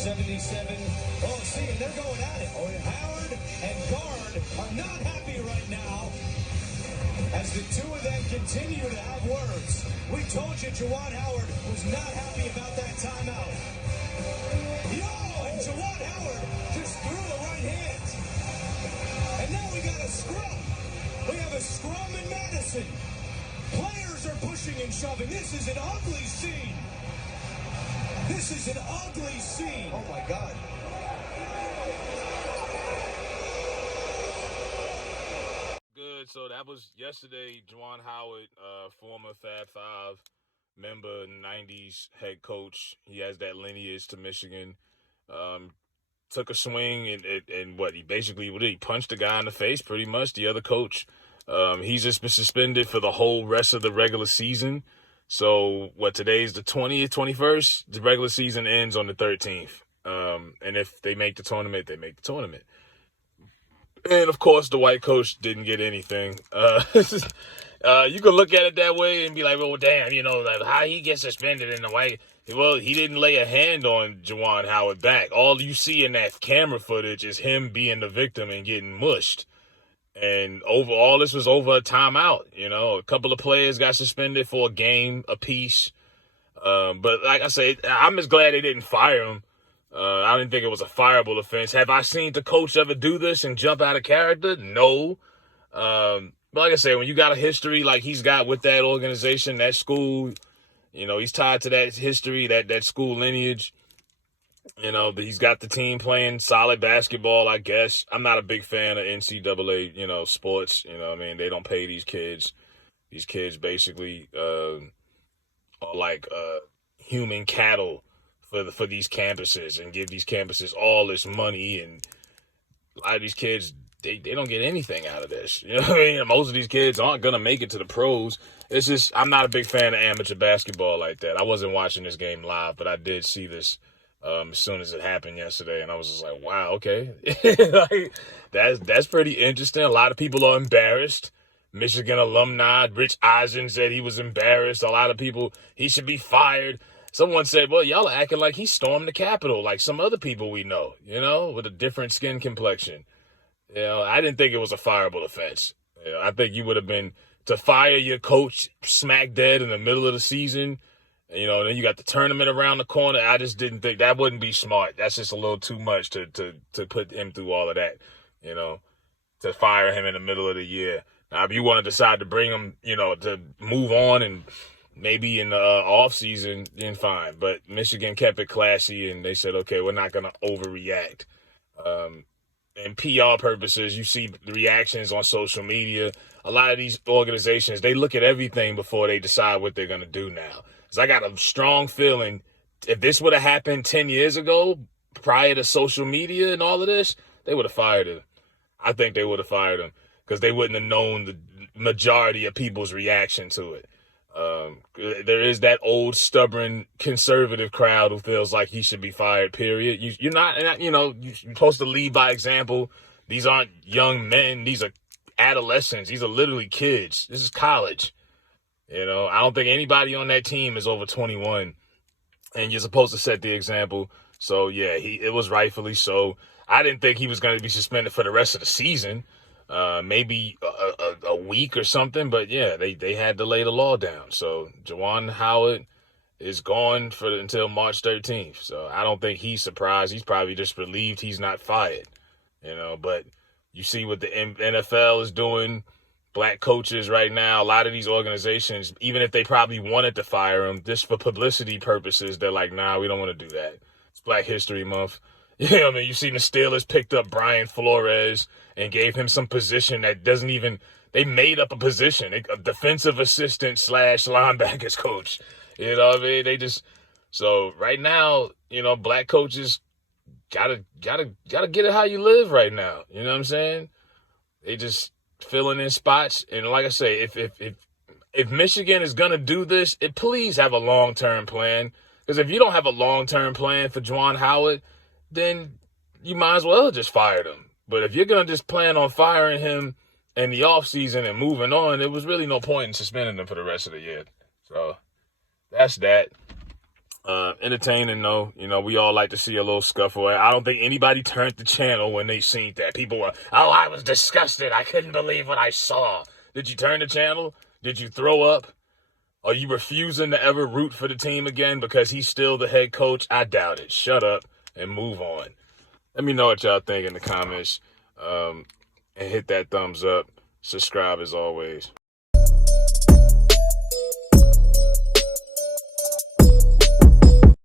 77. Oh, see, and they're going at it. Howard and Guard are not happy right now as the two of them continue to have words. We told you Juwan Howard was not happy about that timeout. And Juwan Howard just threw a right hand. And now we got a scrum. We have a scrum in Madison. Players are pushing and shoving. This is an ugly scene. This is an ugly scene. Oh, my God. Good. So that was yesterday. Juwan Howard, former Fab Five member, 90s head coach. He has that lineage to Michigan. Took a swing and what? He punched the guy in the face, pretty much, the other coach. He's just been suspended for the whole rest of the regular season. So, today's the 20th, 21st? The regular season ends on the 13th. And if they make the tournament, they make the tournament. And, of course, the white coach didn't get anything. You can look at it that way and be like, well, damn, like how he gets suspended in the white. Well, he didn't lay a hand on Juwan Howard back. All you see in that camera footage is him being the victim and getting mushed. And all this was over a timeout. A couple of players got suspended for a game apiece. But like I say, I'm just glad they didn't fire him. I didn't think it was a fireable offense. Have I seen the coach ever do this and jump out of character? No. But like I say, when you got a history like he's got with that organization, that school, he's tied to that history, that school lineage. He's got the team playing solid basketball, I guess. I'm not a big fan of NCAA, sports. They don't pay these kids. These kids basically are like human cattle for these campuses and give these campuses all this money. And a lot of these kids, they don't get anything out of this. Most of these kids aren't going to make it to the pros. It's just, I'm not a big fan of amateur basketball like that. I wasn't watching this game live, but I did see this as soon as it happened yesterday, and I was just like, wow, okay. Like, that's pretty interesting. A lot of people are embarrassed. Michigan alumni, Rich Eisen said he was embarrassed. A lot of people, he should be fired. Someone said, well, y'all are acting like he stormed the Capitol, like some other people we know, with a different skin complexion. I didn't think it was a fireable offense. I think you would have been to fire your coach smack dead in the middle of the season. Then you got the tournament around the corner. I just didn't think that wouldn't be smart. That's just a little too much to put him through all of that, to fire him in the middle of the year. Now, if you want to decide to bring him, to move on and maybe in the off season, then fine. But Michigan kept it classy and they said, okay, we're not going to overreact. And PR purposes, you see the reactions on social media. A lot of these organizations, they look at everything before they decide what they're going to do now. Because I got a strong feeling if this would have happened 10 years ago, prior to social media and all of this, they would have fired him. I think they would have fired him because they wouldn't have known the majority of people's reaction to it. There is that old, stubborn, conservative crowd who feels like he should be fired, period. You're not, you're supposed to lead by example. These aren't young men. These are adolescents. These are literally kids. This is college. I don't think anybody on that team is over 21, and you're supposed to set the example. So, yeah, it was rightfully so. I didn't think he was going to be suspended for the rest of the season, maybe a week or something. But, yeah, they had to lay the law down. So, Juwan Howard is gone until March 13th. So, I don't think he's surprised. He's probably just relieved he's not fired, But you see what the NFL is doing. Black coaches right now, a lot of these organizations, even if they probably wanted to fire him, just for publicity purposes, they're like, nah, we don't want to do that. It's Black History Month. You've seen the Steelers picked up Brian Flores and gave him some position that doesn't even, they made up a position, a defensive assistant / linebackers coach. They just, so right now, black coaches gotta get it how you live right now. You know what I'm saying? They just filling in spots. And like I say, if Michigan is going to do this, please have a long-term plan. Because if you don't have a long-term plan for Juwan Howard, then you might as well just fire him. But if you're going to just plan on firing him in the offseason and moving on, there was really no point in suspending him for the rest of the year. So that's that. Entertaining though. We all like to see a little scuffle. I don't think anybody turned the channel when they seen that. People were, oh, I was disgusted. I couldn't believe what I saw. Did you turn the channel? Did you throw up? Are you refusing to ever root for the team again because he's still the head coach? I doubt it. Shut up and move on. Let me know what y'all think in the comments. And hit that thumbs up. Subscribe as always.